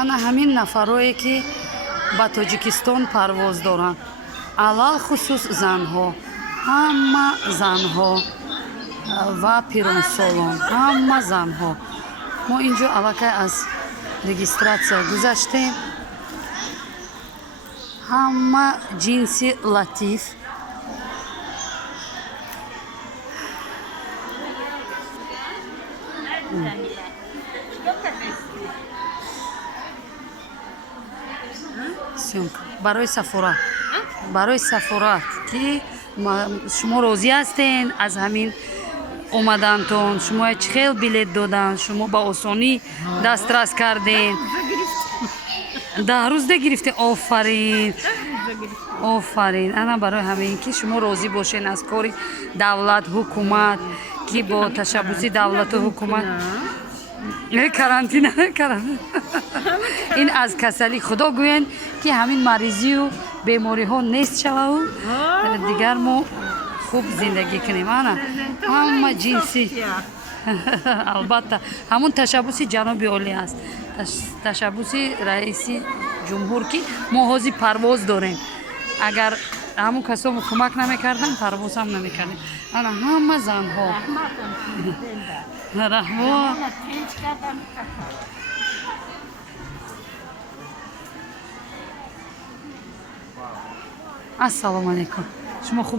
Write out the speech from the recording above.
ана ҳамин нафарое ки ба тоҷикистон парвоз доранд, алал хусус занҳо, ҳама занҳо ва пиронсолон, ҳама занҳо. мо ин ҷо аллакай аз регистратсия гузаштем. ҳама ҷинси латиф. барои сафорат ки шумо розӣ ҳастен аз ҳамин омадантон, шумо чӣ хел билет додан, шумо ба осонӣ дастрас карден. 10 рӯз дагирифтем. Офарин, офарин. Ана барои ҳамин ки шумо розӣ бошен аз кори давлат, ҳукумат, ки бо ташаббуси давлату ҳукумат карантина. Ин аз касали худо гӯянд ки ҳамин маризию бемориҳо нест шававу дигар мо хуб зиндагӣ кунем. Ана ҳама ҷинси албатта ҳамун ташаббуси ҷаноби олӣ аст, ташаббуси раиси ҷумҳур ки мо ҳозир парвоз дорем. Агар ҳамун касо кӯмак намекардан, парвозам намекардем. Ана ҳама занҳо. Раҳмат. Ассалому алайкум. Шумо хуб